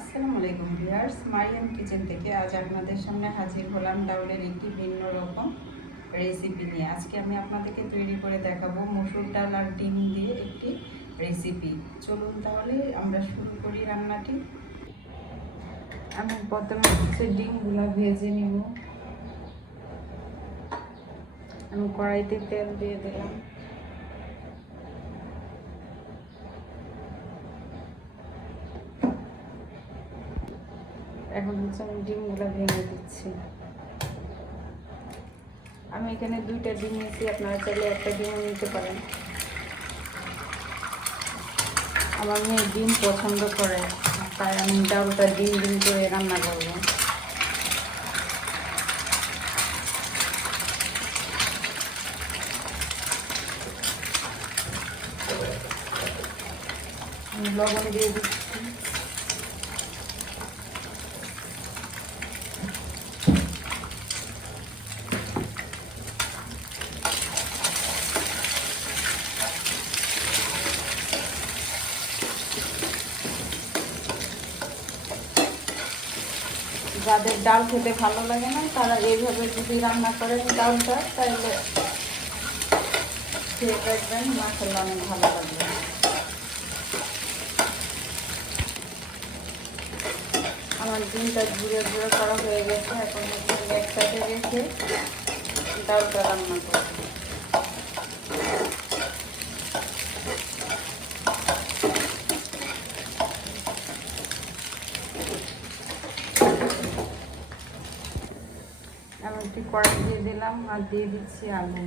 আসসালামু আলাইকুম viewers, Mariam kitchen থেকে আজ আপনাদের সামনে হাজির হলাম ডাউলের একটি ভিন্ন রকম রেসিপি নিয়ে। আজকে আমি আপনাদেরকে তৈরি করে দেখাবো মসুর ডাল আর ডিম দিয়ে একটি রেসিপি। চলুন তাহলে আমরা শুরু করি রান্নাটি। আমি প্রথমে ডিমগুলো ভেজে নিব। আমি কড়াইতে তেল দিয়ে দিলাম। এখন আমি ডিমগুলো ভেঙে দিচ্ছি। আমি এখানে 2টা ডিম নিয়েছি, আপনারা চাইলে একটা ডিমও নিতে পারেন। আমার মেয়ে ডিম পছন্দ করে, তাই আমি ডালটা ডিম ডিম করে রান্না করবো। লবণ দিয়ে দিচ্ছি। যাদের ডাল খেতে ভালো লাগে না তারা এইভাবে যদি রান্না করেন ডালটা, তাহলে খেয়ে দেখবেন মাশাআল্লাহ অনেক ভালো লাগবে। আমার ডিমটা ঘুরে ঘুরে করা হয়ে গেছে। এখন একসাথে রেখে ডালটা রান্না করব। আমি একটু কড়াই দিয়ে দিলাম আর দিয়ে দিচ্ছি আলু।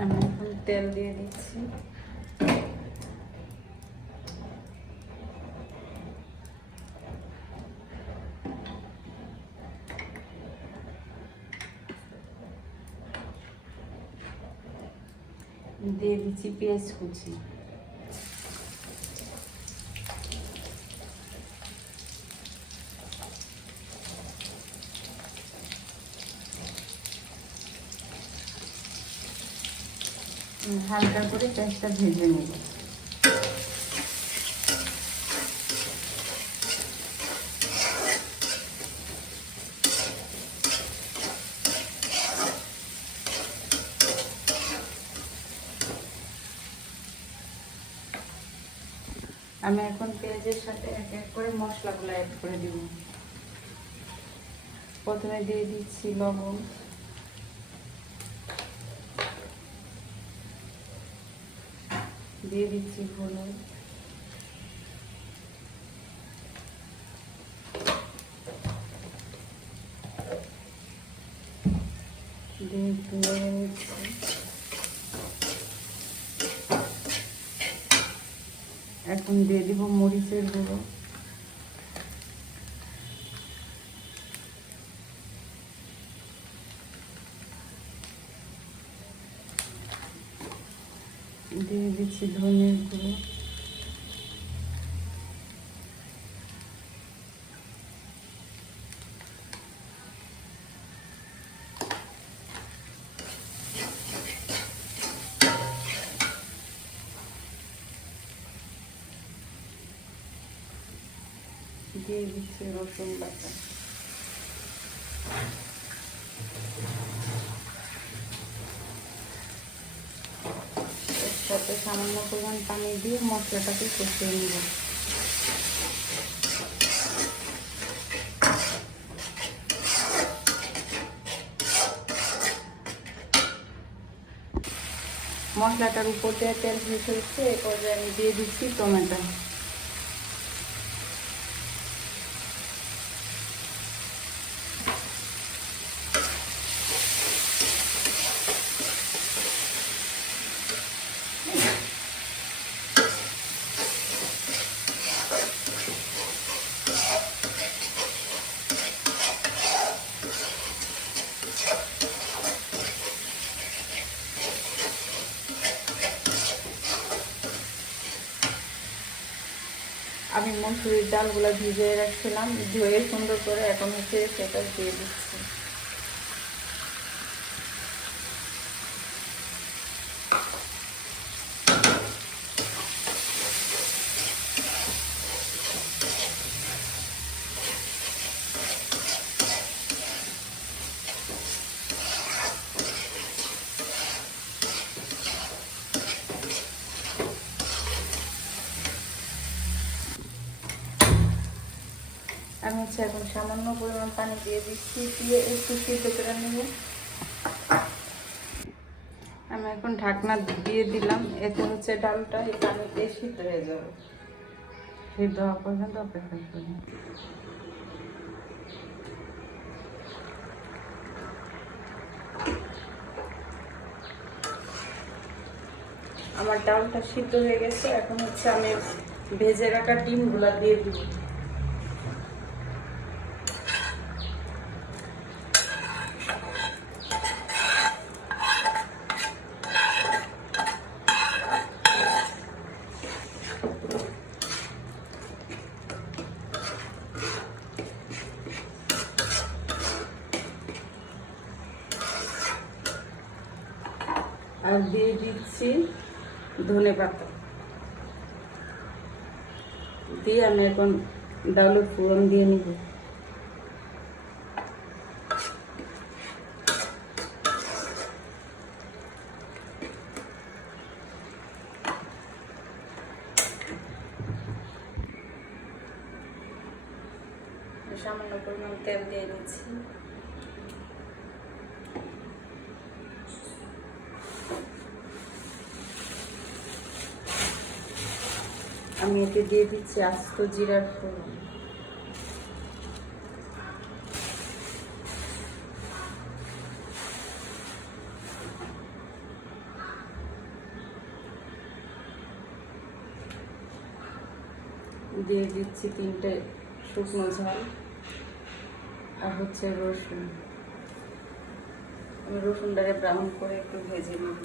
আমি এখন তেল দিয়ে দিচ্ছি। দিয়ে দিচ্ছি পেঁয়াজ কুচি। হালকা করে পেঁয়াজটা ভেজে নেব। আমি এখন পেঁয়াজের সাথে এক এক করে মশলাগুলো অ্যাড করে দিব। প্রথমে দিয়ে দিচ্ছি লবণ, দিয়ে দিচ্ছি হলুদ, দিয়ে একটু নেড়ে নিচ্ছি। এখন দিয়ে দিব মরিচের গুঁড়ো, দিয়ে দিচ্ছি ধনের গুঁড়ো, দিয়ে দিচ্ছি রসুন বাটা, এর সাথে সামান্য পরিমাণ পানি দিয়ে মশলাটাকে কষিয়ে নেব। মশলাটার উপর দিয়ে তেল ভেসে উঠছে, এ পর্যায়ে আমি দিয়ে দিচ্ছি টমেটো। মসুরির ডালগুলো ভিজিয়ে রাখছিলাম, ধুয়ে সুন্দর করে এখন হচ্ছে সেটা দিয়ে দিচ্ছি। আমি হচ্ছে এখন সামান্য পরিমাণ পানি দিয়ে দিচ্ছি, দিয়ে একটু সিদ্ধ করে নেব। আমি এখন ঢাকনা দিয়ে দিলাম, এতে হচ্ছে ডালটা এই পানিতে সিদ্ধ হয়ে যাবে। সিদ্ধ হওয়া পর্যন্ত অপেক্ষা করি। আমার ডালটা সিদ্ধ হয়ে গেছে, এখন হচ্ছে আমি ভেজে রাখা ডিমগুলা দিয়ে দিব। আর দিয়ে দিচ্ছি ধনেপাতা, দিয়ে আমি এখন ডালের ফোড়ন দিয়ে নিব। সামান্য পরিমাণ তেল দিয়ে নিচ্ছি। আমি এতে দিয়ে দিচ্ছি আস্ত জিরার ফোড়ন। দিয়ে দিচ্ছি 3টে শুকনো ঝাল আর হচ্ছে রসুন। আমি রসুনটাকে ব্রাউন করে একটু ভেজে নেব।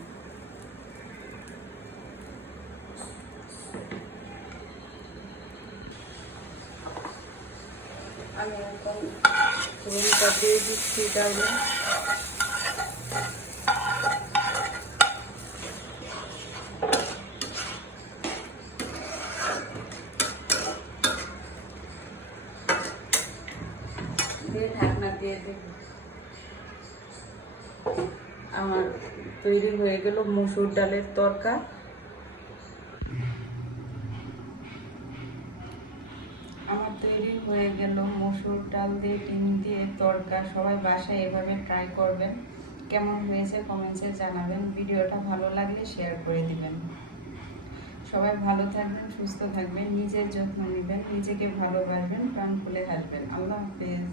আমি এখন ফোড়নটা দিয়ে দিচ্ছি ডালে। দিয়ে ঢাকনা দিয়ে দেব। আমার তৈরি হয়ে গেল মসুর ডালের তরকা। আমার তৈরি হয়ে গেল মসুর ডাল দিয়ে ডিম দিয়ে তরকা। সবাই বাসায় এভাবে ট্রাই করবেন, কেমন হয়েছে কমেন্টসে জানাবেন। ভিডিওটা ভালো লাগলে শেয়ার করে দিবেন। সবাই ভালো থাকবেন, সুস্থ থাকবেন, নিজের যত্ন নেবেন, নিজেকে ভালোবাসবেন, প্রাণ খুলে হাসবেন। আল্লাহ হাফেজ।